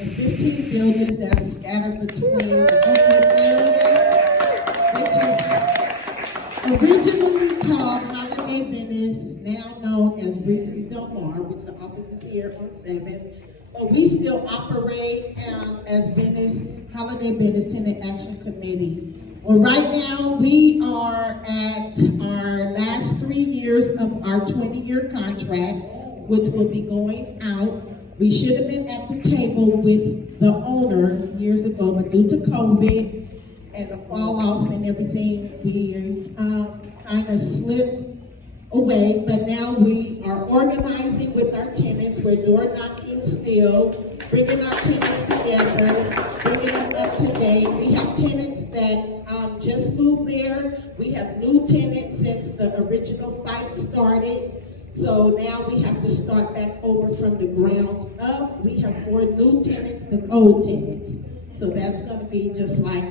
and the 15 buildings that's scattered between the Oakland area, which is originally called Holiday Venice, now known as Breezes Del Mar, which the office is here on 7th. But we still operate as Venice, Holiday Venice Tenant Action Committee. Well, right now we are at our last 3 years of our 20-year contract, which will be going out. We should have been at the table with the owner years ago, but due to COVID and the fall off and everything, we kind of slipped away. But now we are organizing with our tenants. We're door knocking still, bringing our tenants together, bringing them up to date. We have tenants that just moved there. We have new tenants since the original fight started. So now we have to start back over from the ground up. We have more new tenants than old tenants. So that's going to be just like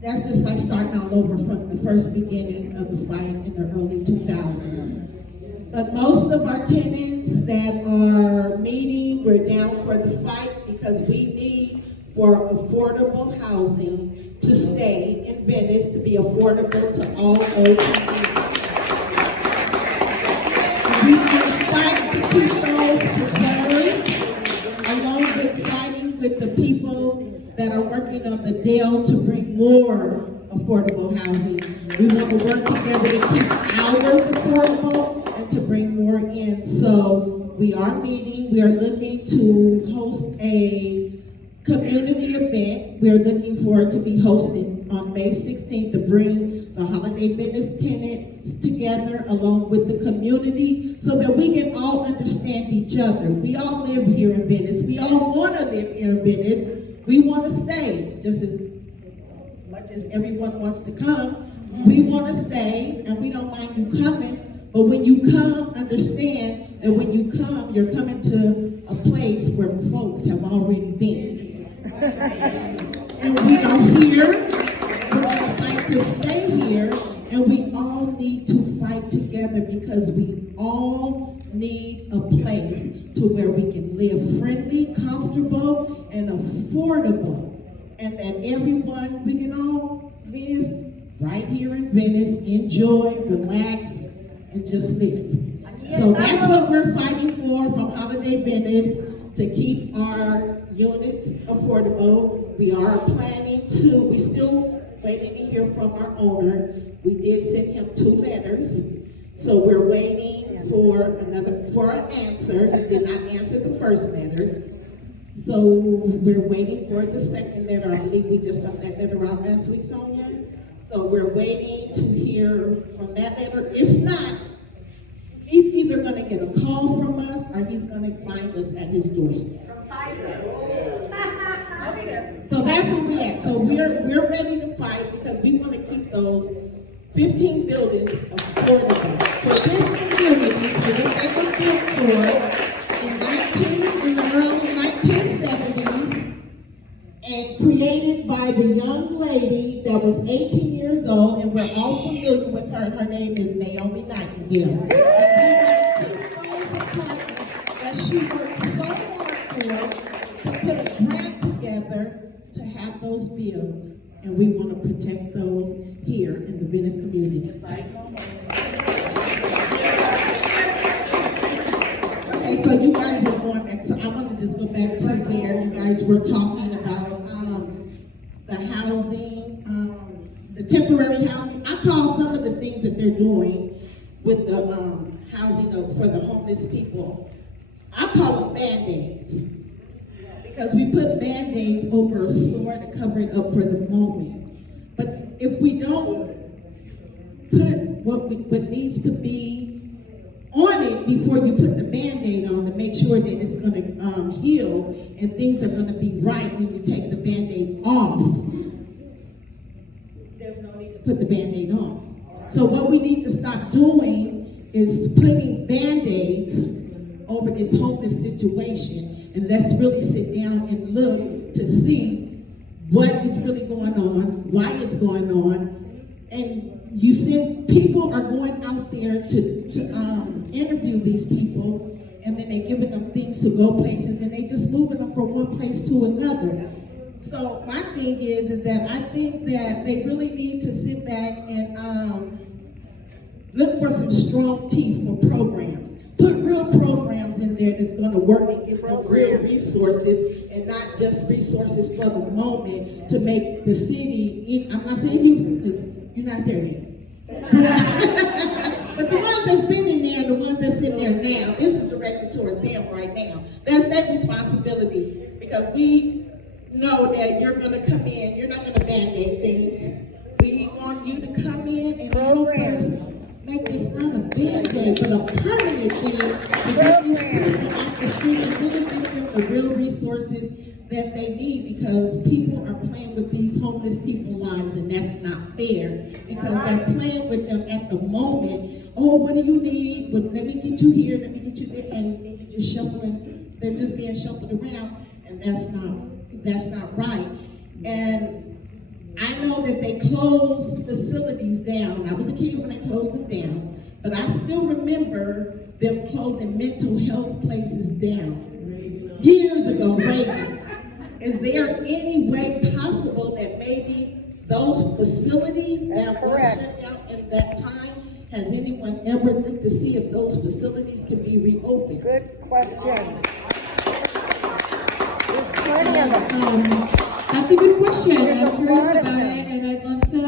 that's just like starting all over from the first beginning of the fight in the early 2000s. But most of our tenants that are meeting, we're down for the fight because we need for affordable housing to stay in Venice, to be affordable to all those who need it. We will fight to keep those preserved, along with fighting with the people that are working on the Dale to bring more affordable housing. We want to work together to keep ours affordable and to bring more in. So we are meeting. We are looking to host a community event. We're looking for it to be hosted on May 16th to bring the Holiday Venice tenants together along with the community so that we can all understand each other. We all live here in Venice. We all want to live here in Venice. We want to stay just as much as everyone wants to come. We want to stay and we don't mind you coming. But when you come, understand that when you come, you're coming to a place where folks have already been. And we are here, we would like to stay here, and we all need to fight together because we all need a place to where we can live friendly, comfortable, and affordable. And that everyone, we can all live right here in Venice, enjoy, relax, and just live. So that's what we're fighting for from Holiday Venice, to keep our units affordable. We are planning to, we still waiting to hear from our owner. We did send him 2 letters. So we're waiting for an answer. He did not answer the first letter. So we're waiting for the second letter. I believe we just sent that letter out last week, Sonia. So we're waiting to hear from that letter. If not, he's either going to get a call from us or he's going to find us at his doorstep. From Faizah. I'll be there. So that's where we're at. So we're ready to fight because we want to keep those 15 buildings affordable for this community, for what they were built for in the early 1970s, and created by the young lady that was 18 years old, and we're all familiar with her. Her name is Naomi Nightingale. And we want to keep those apartments that she worked so hard for, to put a grant together to have those built. And we want to protect those here in the Venice community. Okay, so you guys are going back. So I want to just go back to where you guys were talking about the housing, the temporary housing. I call some of the things that they're doing with the housing for the homeless people, I call them Band-Aids. Because we put Band-Aids over a sore to cover it up for the moment. But if we don't put what needs to be on it before you put the Band-Aid on to make sure that it's going to heal and things are going to be right when you take the Band-Aid off, there's no need to put the Band-Aid on. So what we need to stop doing is putting Band-Aids over this homeless situation. And let's really sit down and look to see what is really going on, why it's going on. And you see, people are going out there to interview these people, and then they're giving them things to go places, and they just just moving them from one place to another. So my thing is that I think that they really need to sit back and look for some strong teeth for programs. Put real programs in there that's going to work and give them real resources and not just resources for the moment to make the city, I'm not saying you, because you're not there yet. But the ones that's been in there and the ones that's in there now, this is directed toward them right now. That's their responsibility, because we know that you're going to come in, you're not going to band-aid things. We want you to come in and help us make this not a band-aid, but a permanent thing to get these people off the street and really give them the real resources that they need, because people are playing with these homeless people's lives, and that's not fair, because they're playing with them at the moment. Oh, what do you need? Well, let me get you here, let me get you there, and you're just shuffling, they're just being shuffled around, and that's not right. And I know that they closed facilities down. I was a kid when they closed them down, but I still remember them closing mental health places down years ago, Reagan. Is there any way possible that maybe those facilities that were shut down in that time, has anyone ever looked to see if those facilities can be reopened? Good question. There's plenty of them. That's a good question. There's I'm a curious lot of about them. it, and I'd love to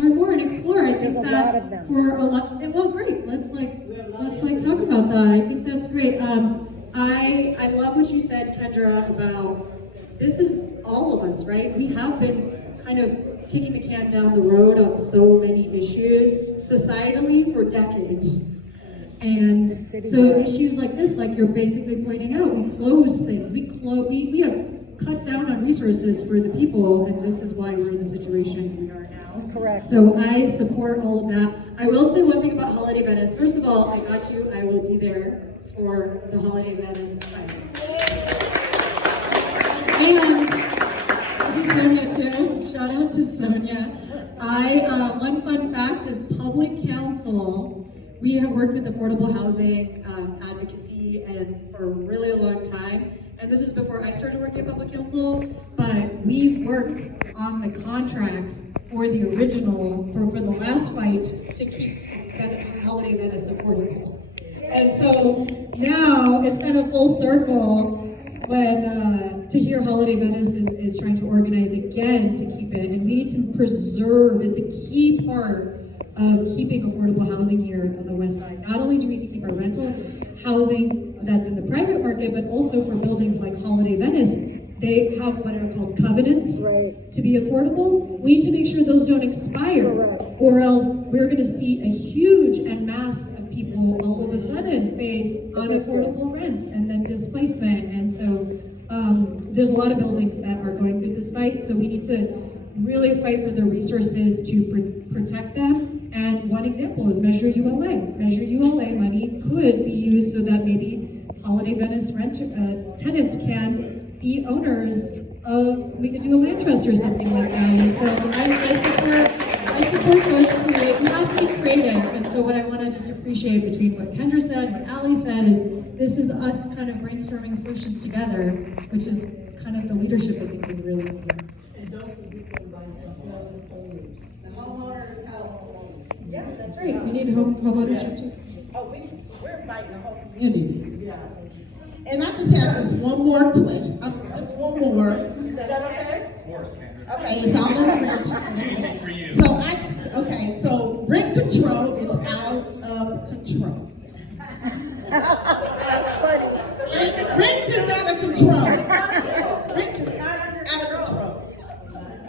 learn more and explore. I think There's a that lot of them. for a lot. Well, great. Let's talk about that. I think that's great. I love what you said, Kendra, about this is all of us, right? We have been kind of kicking the can down the road on so many issues societally for decades. And so issues like this, like you're basically pointing out, we close things, we have cut down on resources for the people, and this is why we're in the situation we are now. Correct. So I support all of that. I will say one thing about Holiday Venice. First of all, I got you, I will be there for the Holiday Venice event. And this is Sonia too. Shout out to Sonia. One fun fact is public council. We have worked with affordable housing advocacy and for a really long time. And this is before I started working at public council, but we worked on the contracts for the original, for the last fight to keep Holiday Venice affordable. And so now it's kind of full circle when to hear Holiday Venice is trying to organize again to keep it, and we need to preserve, it's a key part of keeping affordable housing here on the west side. Not only do we need to keep our rental housing that's in the private market, but also for buildings like Holiday Venice, they have what are called covenants to be affordable. We need to make sure those don't expire, or else we're going to see a huge en masse of people all of a sudden face unaffordable rents and then displacement. And so there's a lot of buildings that are going through this fight, so we need to really fight for the resources to protect them. And one example is Measure ULA. Measure ULA money could be used so that maybe Holiday Venice tenants can be owners of, we could do a land trust or something like that. And so I support those creative. We have to be creative. And so what I want to just appreciate between what Kendra said and what Ali said is this is us kind of brainstorming solutions together, which is kind of the leadership I think we really need. Yeah, that's right. We need home ownership too. Oh, we're inviting the whole community. Yeah. And I just have this one more question. Just one more. Is that okay? Of course, Kendra. Okay, it's all in the rent. So rent control is out of control. That's funny. Rent is out of control. Rent is out of control.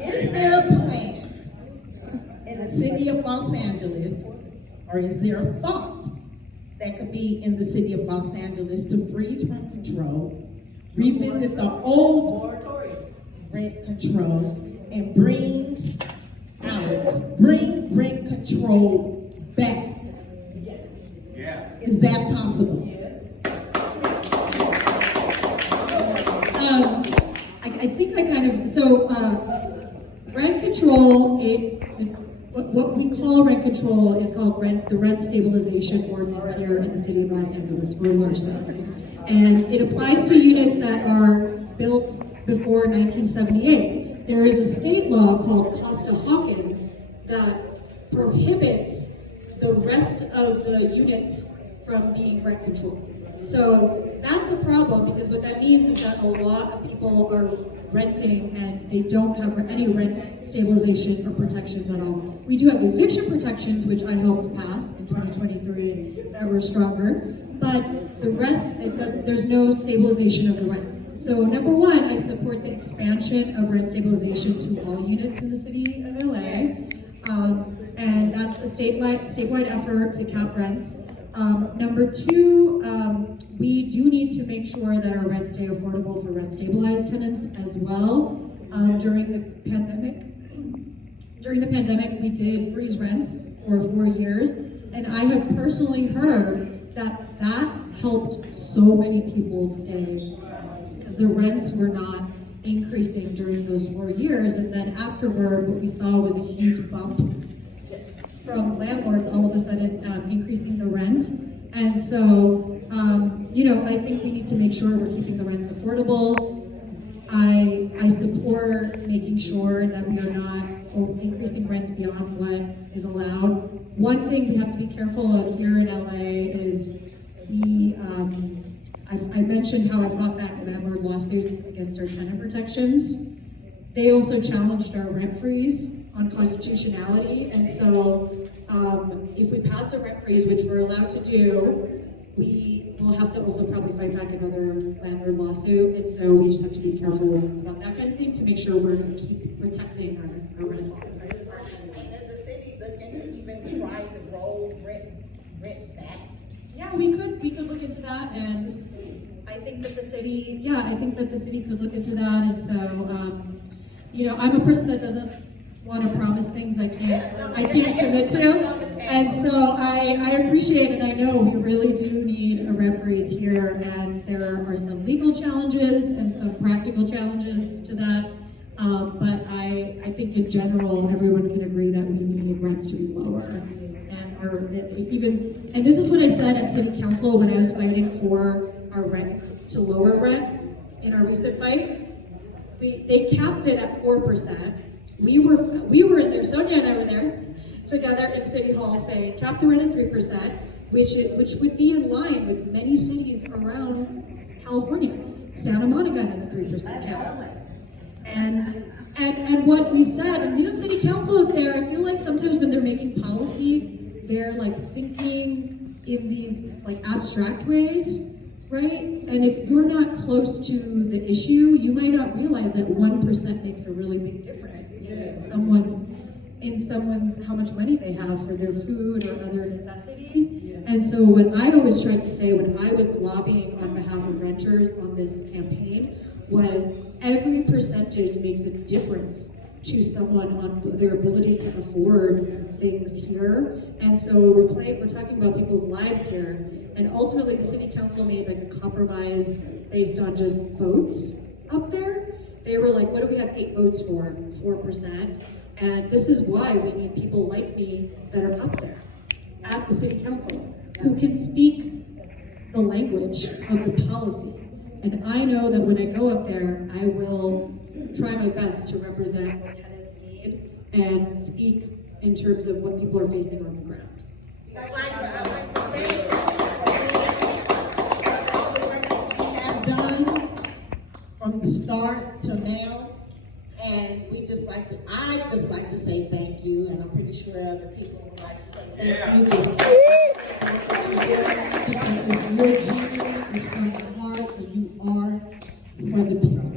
Is there a plan in the city of Los Angeles, or is there a thought that could be in the city of Los Angeles to freeze rent control, revisit the old rent control, and bring rent control back? Yeah. Is that possible? I think I kind of, so rent control is, what we call rent control is called the rent stabilization ordinance here in the city of Los Angeles, for large stuff. And it applies to units that that are built before 1978. There is a state law called Costa-Hawkins that prohibits the rest of the units from being rent controlled. So that's a problem, because what that means is that a lot of people are renting and they don't have any rent stabilization or protections at all. We do have eviction protections, which I helped pass in 2023, that were stronger, but the rest, there's no stabilization of the rent. So number one, I support the expansion of rent stabilization to all units in the city of LA. And that's a statewide effort to cap rents. Number two, we do need to make sure that our rents stay affordable for rent stabilized tenants as well. During the pandemic, we did freeze rents for 4 years, and I have personally heard that helped so many people stay, because the rents were not increasing during those 4 years, and then afterward, what we saw was a huge bump from landlords all of a sudden increasing the rent. And so, I think we need to make sure we're keeping the rents affordable. I support making sure that we are not increasing rents beyond what is allowed. One thing we have to be careful of here in LA is I mentioned how I fought back landlord lawsuits against our tenant protections. They also challenged our rent freeze on constitutionality, and so if we pass a rent freeze, which we're allowed to do, we will have to also probably fight back another landlord lawsuit, and so we just have to be careful about that kind of thing to make sure we're going to keep protecting our rent law. And is the city looking to even try to roll rents back? Yeah, we could look into that, and I think that the city could look into that, and so I'm a person that doesn't want to promise things I can't commit to. And so I appreciate and I know we really do need a rent freeze here, and there are some legal challenges and some practical challenges to that. But I think in general, everyone can agree that we need rents to be lower. And this is what I said at City Council when I was fighting for our rent, to lower rent in our recent fight. They capped it at 4%. We were in there, Sonia and I were there together in City Hall saying, cap the rent at 3%, which would be in line with many cities around California. Santa Monica has a 3% cap. And what we said, and City Council up there, I feel like sometimes when they're making policy, they're like thinking in these like abstract ways, right? And if you're not close to the issue, you might not realize that 1% makes a really big difference in someone's how much money they have for their food or other necessities. And so what I always tried to say when I was lobbying on behalf of renters on this campaign was every percentage makes a difference to someone on their ability to afford things here. And so we're talking about people's lives here. And ultimately the city council made like a compromise based on just votes up there. They were like, what do we have 8 votes for? 4%. And this is why we need people like me that are up there at the city council who can speak the language of the policy. And I know that when I go up there, I will try my best to represent what tenants need and speak in terms of what people are facing on the ground. Done from the start to now, and I just like to say thank you, and I'm pretty sure other people would like to say thank you. Because you're genuine, it's from the heart, and you are for the people.